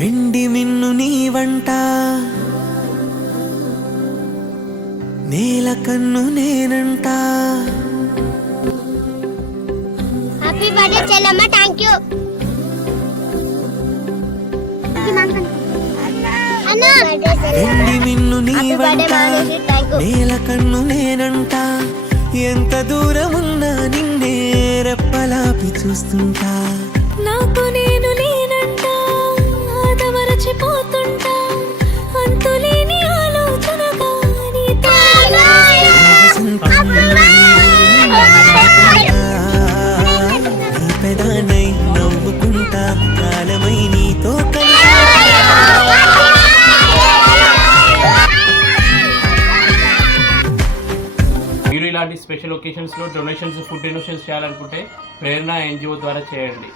వెండి మిన్ను నీ వంట, నేల కన్ను నేనంట. Happy birthday Chellamma, thank you వెండి మిన్ను నీ వంట, నేల కన్ను నేనంట. ఎంత దూరమున్నా నిన్నే రెప్పలాపి చూస్తుంటా. నాకు నేను నేనంట, ఆదమరచిపోతుంటా. అంతులేని ఆలోచనగా నీతో నీ పెదానై నవ్వుకుంటా, కాలమై నీతో మీరు ఇలాంటి స్పెషల్ ఒకేషన్స్లో డొనేషన్స్, ఫుడ్ డొనేషన్స్ చేయాలనుకుంటే ప్రేరణ NGO ద్వారా చేయండి.